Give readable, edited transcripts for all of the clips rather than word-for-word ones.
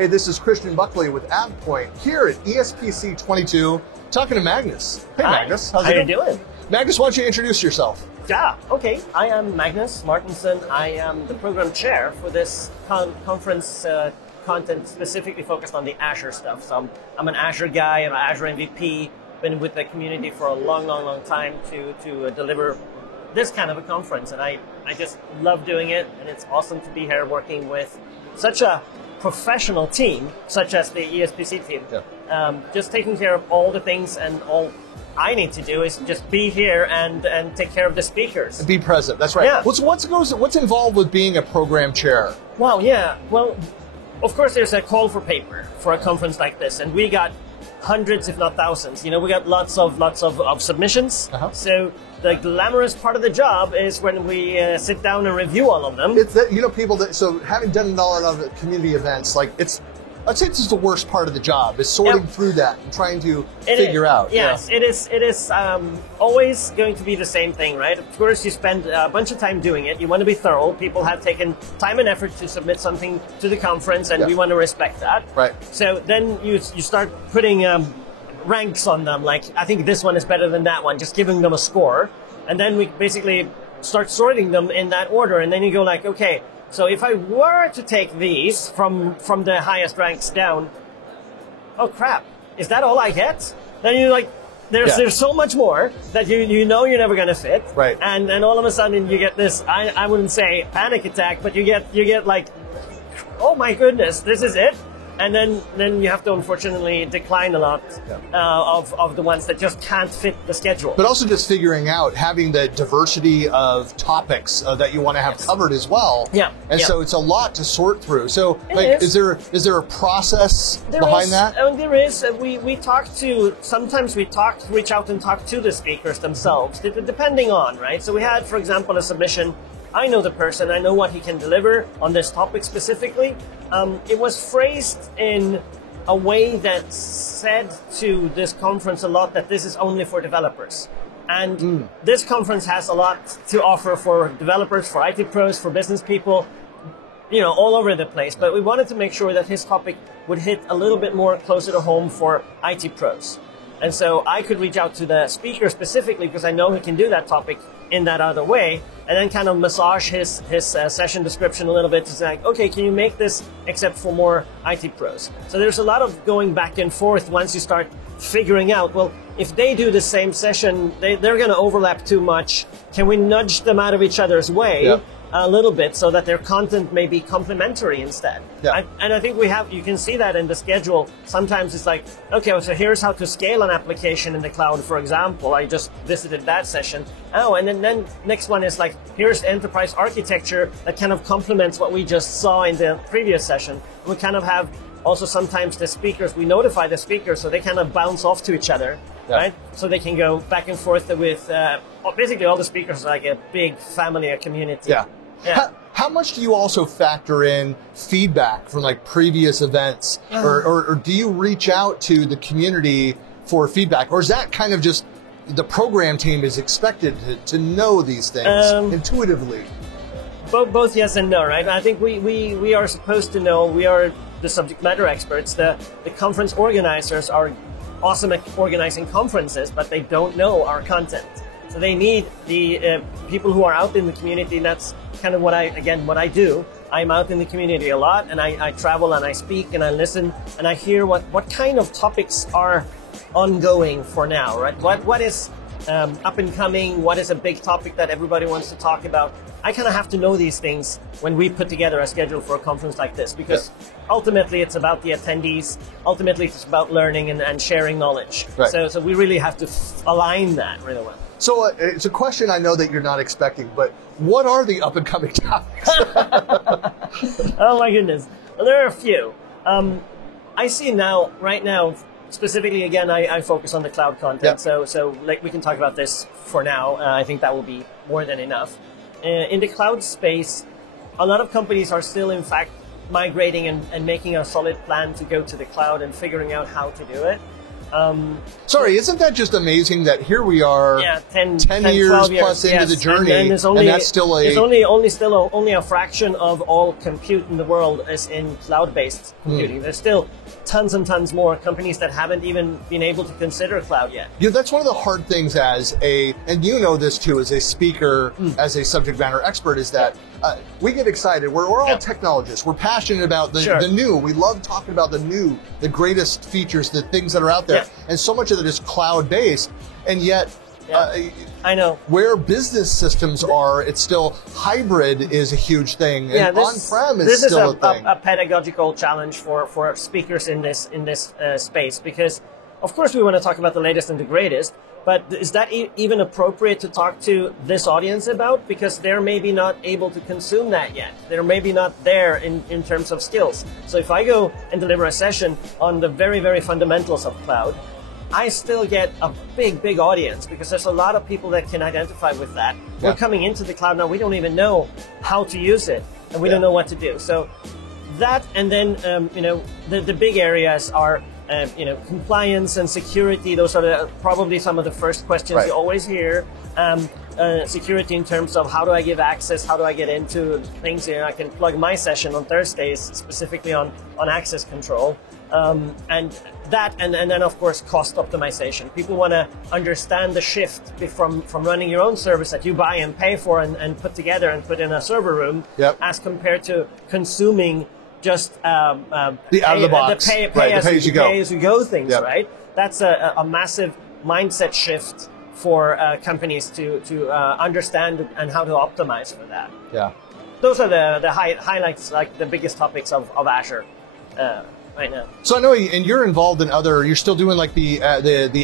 Hey, this is Christian Buckley with AvePoint here at ESPC 22, talking to Magnus. Hey, Hi. Magnus. How you doing? Magnus, why don't you introduce yourself? Yeah, okay. I am Magnus Martinson. I am the program chair for this conference content specifically focused on the Azure stuff. So I'm an Azure guy, I'm an Azure MVP, been with the community for a long time to deliver this kind of a conference. And I just love doing it, and it's awesome to be here working with such a professional team, such as the ESPC team. Yeah. Just taking care of all the things, and all I need to do is just be here and take care of the speakers. And be present, that's right. Yeah. What's involved with being a program chair? Wow, yeah. Well, of course there's a call for paper for a conference like this, and we got hundreds, if not thousands. You know, we got lots of submissions. Uh-huh. So the glamorous part of the job is when we sit down and review all of them. It's that, you know, people that, so having done a lot of community events, like I'd say this is the worst part of the job, is sorting through that and trying to figure out. Yes, yeah. It is always going to be the same thing, right? Of course, you spend a bunch of time doing it. You want to be thorough. People have taken time and effort to submit something to the conference, and we want to respect that. Right. So then you start putting ranks on them, like, I think this one is better than that one, just giving them a score. And then we basically start sorting them in that order, and then you go like, okay, so if I were to take these from the highest ranks down, oh crap, is that all I get? Then you're like, there's so much more that you know you're never gonna fit. Right. And then all of a sudden you get this, I wouldn't say panic attack, but you get like, oh my goodness, this is it. And then you have to unfortunately decline a lot of the ones that just can't fit the schedule. But also just figuring out, having the diversity of topics that you want to have covered as well. Yeah. And so it's a lot to sort through. So is there a process there behind is, that? There is. Sometimes we reach out and talk to the speakers themselves, depending on, right? So we had, for example, a submission. I know the person, I know what he can deliver on this topic specifically. It was phrased in a way that said to this conference a lot that this is only for developers. And this conference has a lot to offer for developers, for IT pros, for business people, you know, all over the place. But we wanted to make sure that his topic would hit a little bit more closer to home for IT pros. And so I could reach out to the speaker specifically because I know he can do that topic in that other way, and then kind of massage his session description a little bit to say, okay, can you make this except for more IT pros? So there's a lot of going back and forth once you start figuring out, well, if they do the same session, they're going to overlap too much. Can we nudge them out of each other's way a little bit so that their content may be complementary instead? Yeah. And I think you can see that in the schedule. Sometimes it's like, okay, so here's how to scale an application in the cloud, for example. I just visited that session. Oh, and then next one is like, here's enterprise architecture that kind of complements what we just saw in the previous session. We kind of have also sometimes the speakers, we notify the speakers so they kind of bounce off to each other, right? So they can go back and forth with, basically all the speakers are like a big family, a community. Yeah. How much do you also factor in feedback from like previous events, or do you reach out to the community for feedback, or is that kind of just the program team is expected to know these things intuitively? Both yes and no, right? I think we are supposed to know. We are the subject matter experts. The conference organizers are awesome at organizing conferences, but they don't know our content. So they need the people who are out in the community. And that's kind of what I do. I'm out in the community a lot, and I travel and I speak and I listen and I hear what kind of topics are ongoing for now, right? What is up and coming? What is a big topic that everybody wants to talk about? I kind of have to know these things when we put together a schedule for a conference like this, because ultimately it's about the attendees. Ultimately it's about learning and sharing knowledge. Right. So we really have to align that really well. So it's a question I know that you're not expecting, but what are the up and coming topics? Oh my goodness. Well, there are a few. I see right now, specifically again, I focus on the cloud content. So like we can talk about this for now. I think that will be more than enough. In the cloud space, a lot of companies are still in fact migrating and making a solid plan to go to the cloud and figuring out how to do it. Sorry, isn't that just amazing that here we are, Yeah, 10 12 years plus into the journey, and that's still it's only a fraction of all compute in the world is in cloud-based computing. There's still tons and tons more companies that haven't even been able to consider cloud yet. Yeah, that's one of the hard things and you know this too, as a speaker, as a subject matter expert, is that we get excited. We're all technologists. We're passionate about the new. We love talking about the new, the greatest features, the things that are out there. And so much of it is cloud-based. And yet, I know. where business systems are, it's still hybrid is a huge thing. And on-prem is still a thing. This is a pedagogical challenge for speakers in this space, because of course we want to talk about the latest and the greatest, but is that even appropriate to talk to this audience about? Because they're maybe not able to consume that yet. They're maybe not there in terms of skills. So if I go and deliver a session on the very, very fundamentals of cloud, I still get a big audience, because there's a lot of people that can identify with that. We're coming into the cloud now, we don't even know how to use it, and we don't know what to do. So that, and then the big areas are compliance and security. Those are probably some of the first questions you always hear. Security in terms of how do I give access, how do I get into things. I can plug my session on Thursdays specifically on access control. And then of course cost optimization. People want to understand the shift from running your own service that you buy and pay for and put together and put in a server room, as compared to consuming just the out of the box, the pay as you go things, right? That's a massive mindset shift for companies to understand and how to optimize for that. Yeah, those are the highlights, like the biggest topics of Azure right now. So I know, and you're involved in you're still doing like the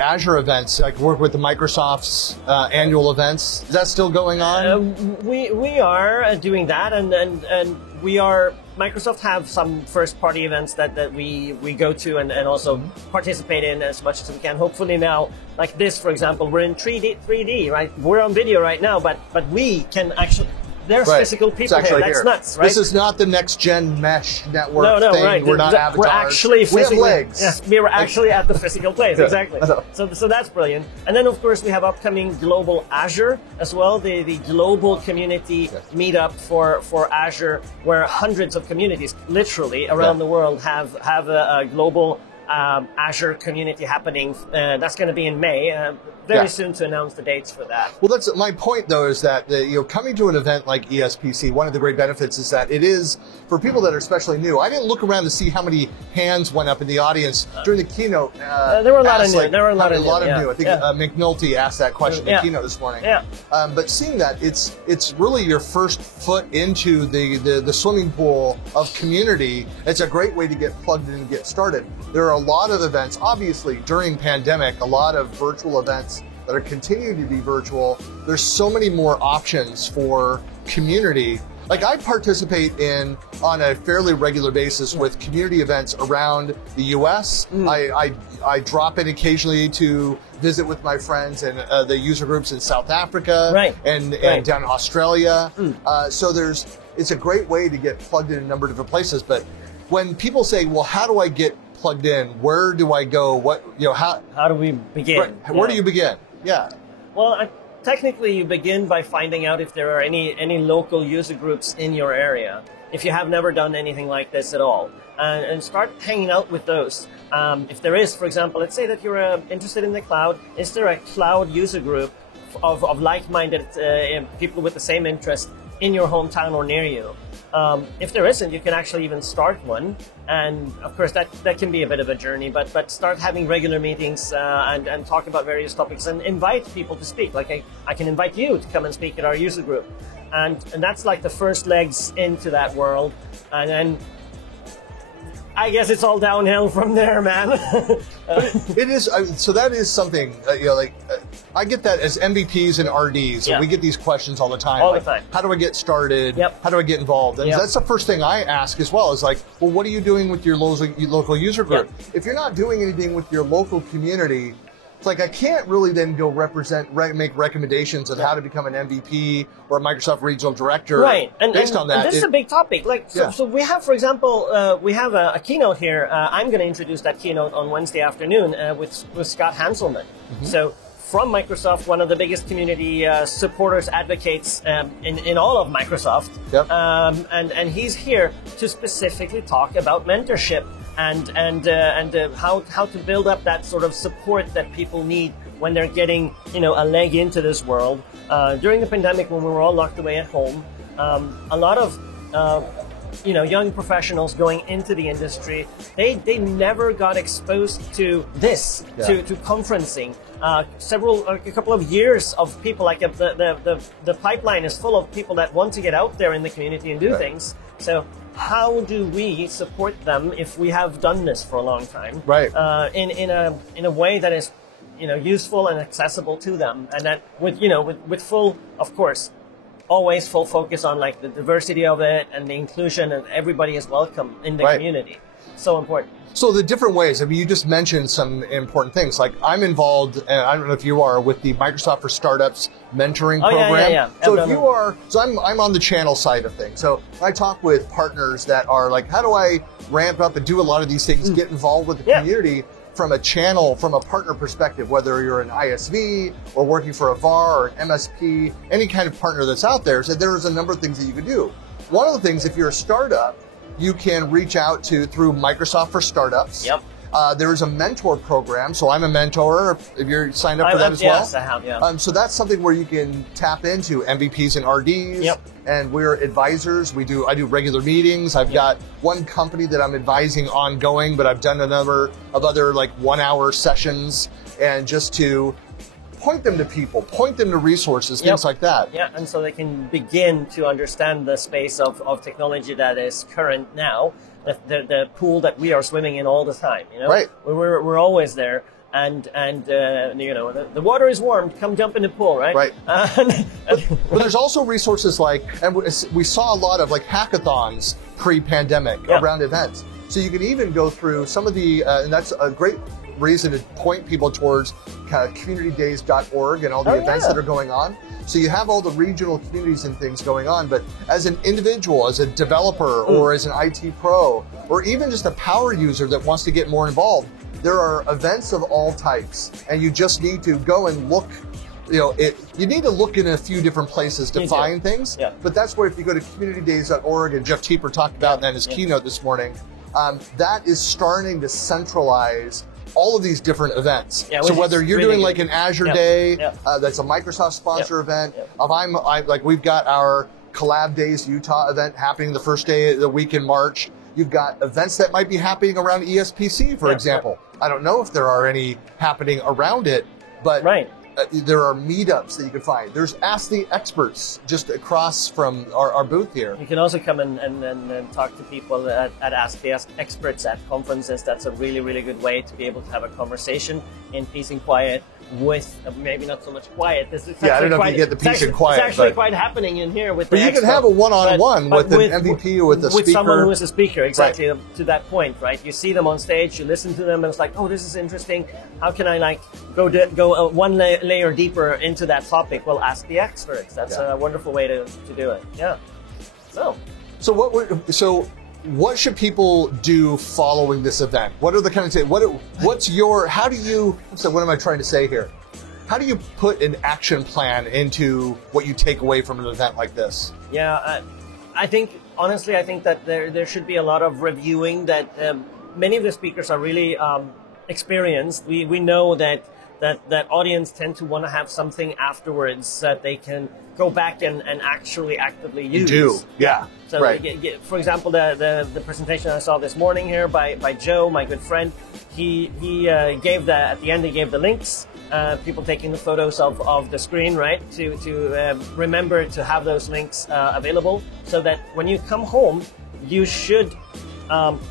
Azure events, like work with the Microsoft's annual events. Is that still going on? We are doing that, and we are. Microsoft have some first-party events that we go to and also participate in as much as we can. Hopefully now, like this, for example, we're in 3D, right? We're on video right now, but we can actually. There's physical people here. That's nuts, right? This is not the next-gen mesh network thing. Right. We're not avatars. We're actually physically, we have legs. Yes, we were actually at the physical place, exactly. So that's brilliant. And then, of course, we have upcoming Global Azure as well, the global community meetup for Azure, where hundreds of communities, literally, around the world have a global Azure community happening. That's going to be in May. Very soon to announce the dates for that. Well, that's my point, though, is that coming to an event like ESPC, one of the great benefits is that it is for people that are especially new. I didn't look around to see how many hands went up in the audience during the keynote. There were a lot of new. There were a lot of new. I think McNulty asked that question in the keynote this morning. But seeing that, it's really your first foot into the swimming pool of community. It's a great way to get plugged in and get started. There are a lot of events, obviously, during pandemic, a lot of virtual events that are continuing to be virtual. There's so many more options for community. Like I participate on a fairly regular basis with community events around the US. I drop in occasionally to visit with my friends and the user groups in South Africa and down in Australia. So it's a great way to get plugged in a number of different places. But when people say, well, how do I get plugged in? Where do I go? How do we begin? Where do you begin? Yeah. Well, technically you begin by finding out if there are any local user groups in your area, if you have never done anything like this at all, and start hanging out with those. If there is, for example, let's say that you're interested in the cloud, is there a cloud user group of like-minded people with the same interest in your hometown or near you? If there isn't, you can actually even start one, and of course that can be a bit of a journey, but start having regular meetings and talk about various topics and invite people to speak. Like I can invite you to come and speak at our user group, and that's like the first legs into that world, and then I guess it's all downhill from there, man. It is. So that is something, I get that as MVPs and RDs, and we get these questions all the time. All the time. How do I get started? How do I get involved? And that's the first thing I ask as well, is like, well, what are you doing with your local user group? If you're not doing anything with your local community, It's like I can't really then go make recommendations on how to become an MVP or a Microsoft Regional Director. Right, and based on that. And this is a big topic. Like, so, Yeah. so we have, for example, we have a keynote here. I'm going to introduce that keynote on Wednesday afternoon with Scott Hanselman. So from Microsoft, one of the biggest community supporters, advocates in all of Microsoft. Yep. And he's here to specifically talk about mentorship and how to build up that sort of support that people need when they're getting, you know, a leg into this world. During the pandemic, when we were all locked away at home, a lot of you know, young professionals going into the industry, they never got exposed to this, to conferencing. A couple of years of people, like the pipeline is full of people that want to get out there in the community and do things. So how do we support them if we have done this for a long time? Right. In a way that is, you know, useful and accessible to them, and that with full, of course, always full focus on like the diversity of it and the inclusion, and everybody is welcome in the community. So important. So the different ways, I mean, you just mentioned some important things. Like I'm involved, and I don't know if you are, with the Microsoft for Startups mentoring program. Yeah. So if you are, so I'm on the channel side of things. So I talk with partners that are like, how do I ramp up and do a lot of these things, get involved with the community from a channel, from a partner perspective, whether you're an ISV or working for a VAR or an MSP, any kind of partner that's out there. So there's a number of things that you could do. One of the things, if you're a startup, you can reach out to through Microsoft for Startups. Yep. There is a mentor program, so I'm a mentor. If you're signed up for that as well. Yes, I have. Yeah. So that's something where you can tap into MVPs and RDs. Yep. And we're advisors. I do regular meetings. I've got one company that I'm advising ongoing, but I've done a number of other like 1-hour sessions, and just to point them to people, point them to resources, things like that. Yeah, and so they can begin to understand the space of technology that is current now, the pool that we are swimming in all the time. You know, Right. We're always there, and you know, the water is warm. Come jump in the pool, right? Right. But there's also resources like, and we saw a lot of like hackathons pre-pandemic around events. So you can even go through some of the, and that's a great reason to point people towards communitydays.org and all the events that are going on. So you have all the regional communities and things going on, but as an individual, as a developer, or as an IT pro, or even just a power user that wants to get more involved, there are events of all types, and you just need to go and look. You know, you need to look in a few different places to find things, but that's where if you go to communitydays.org, and Jeff Teeper talked about that in his keynote this morning, that is starting to centralize all of these different events. So whether you're doing like an Azure Day, that's a Microsoft sponsor event. Like we've got our Collab Days Utah event happening the first day of the week in March. You've got events that might be happening around ESPC, for example. I don't know if there are any happening around it, but there are meetups that you can find. There's Ask the Experts just across from our booth here. You can also come and talk to people at Ask the Experts at conferences. That's a really, really good way to be able to have a conversation in peace and quiet with, maybe not so much quiet. I don't know if you get the peace and quiet. It's actually quite happening in here with the But you can have a one-on-one with an MVP or with a speaker. With someone who is a speaker, exactly, to that point, right? You see them on stage, you listen to them, and it's like, oh, this is interesting. How can I like go one layer deeper into that topic? Well, ask the experts. That's a wonderful way to do it. Yeah. So what should people do following this event? What are the kind of what am I trying to say here? How do you put an action plan into what you take away from an event like this? Yeah, I think that there should be a lot of reviewing. That many of the speakers are really experienced. We know that audience tend to want to have something afterwards that they can go back and actually actively use. So, for example, the presentation I saw this morning here by Joe, my good friend, he gave at the end he gave the links. People taking the photos of the screen, right? To remember to have those links available, so that when you come home, you should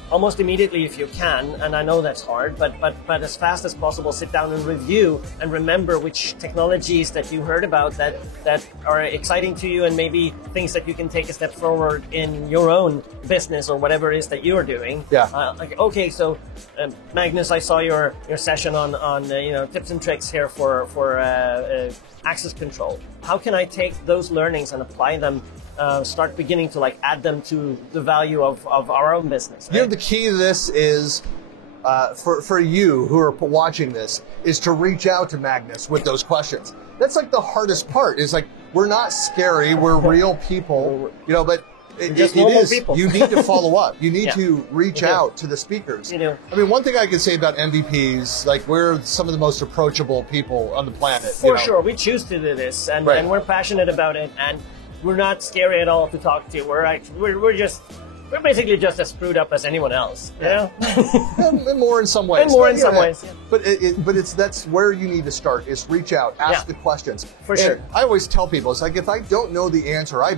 almost immediately if you can, and I know that's hard, but as fast as possible, sit down and review and remember which technologies that you heard about that are exciting to you, and maybe things that you can take a step forward in your own business or whatever it is that you're doing. Yeah. Like, okay, so Magnus, I saw your session on tips and tricks here for access control. How can I take those learnings and apply them? Start beginning to like add them to the value of our own business. Right? You know, the key to this is for you who are watching this is to reach out to Magnus with those questions. That's like the hardest part. Is like, we're not scary. We're real people, but it is. People. You need to follow up. You need to reach out to the speakers. You do. I mean, one thing I can say about MVPs, like, we're some of the most approachable people on the planet. For sure, we choose to do this, and we're passionate about it, and we're not scary at all to talk to. We're basically just as screwed up as anyone else. And more in some ways. But that's where you need to start, is reach out, ask the questions. For sure. I always tell people, it's like, if I don't know the answer, I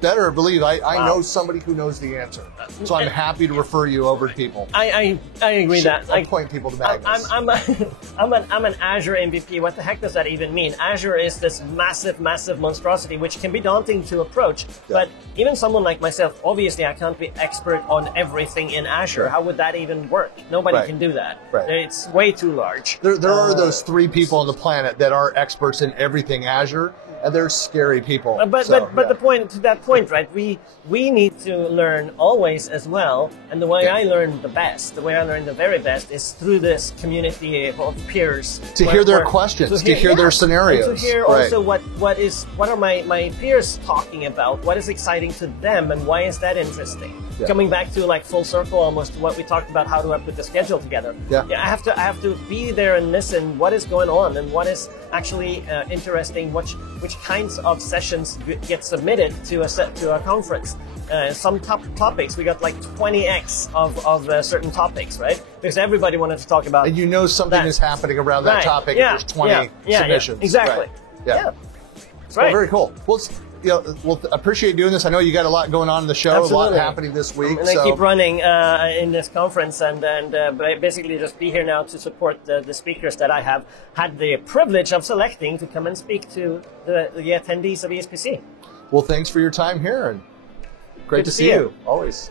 better believe I know somebody who knows the answer. So I'm happy to refer you over to people. I agree that. I'll point people to Magnus. I'm an Azure MVP. What the heck does that even mean? Azure is this massive monstrosity which can be daunting to approach. But even someone like myself, obviously I can't be expert on everything in Azure. How would that even work? Nobody can do that. It's way too large. There are those 3 people on the planet that are experts in everything Azure. And they're scary people. But the point, right? We need to learn always as well. And the way I learn the best, the way I learn the very best, is through this community of peers. To hear their questions, to hear their scenarios. And to hear also what are my peers talking about, what is exciting to them, and why is that interesting? Yeah. Coming back to like full circle almost to what we talked about, how do I put the schedule together? Yeah, I have to be there and listen what is going on and what is actually interesting, which kinds of sessions get submitted to a conference. Some topics, we got like 20x of certain topics, right? Because everybody wanted to talk about. And something is happening around that topic. Yeah. There's 20 submissions. Yeah. Exactly. Right. Yeah. That's right. Well, very cool. We'll appreciate doing this. I know you got a lot going on in the show, Absolutely. A lot happening this week. And I keep running in this conference and basically just be here now to support the speakers that I have had the privilege of selecting to come and speak to the attendees of ESPC. Well, thanks for your time here, and great to see you. Always.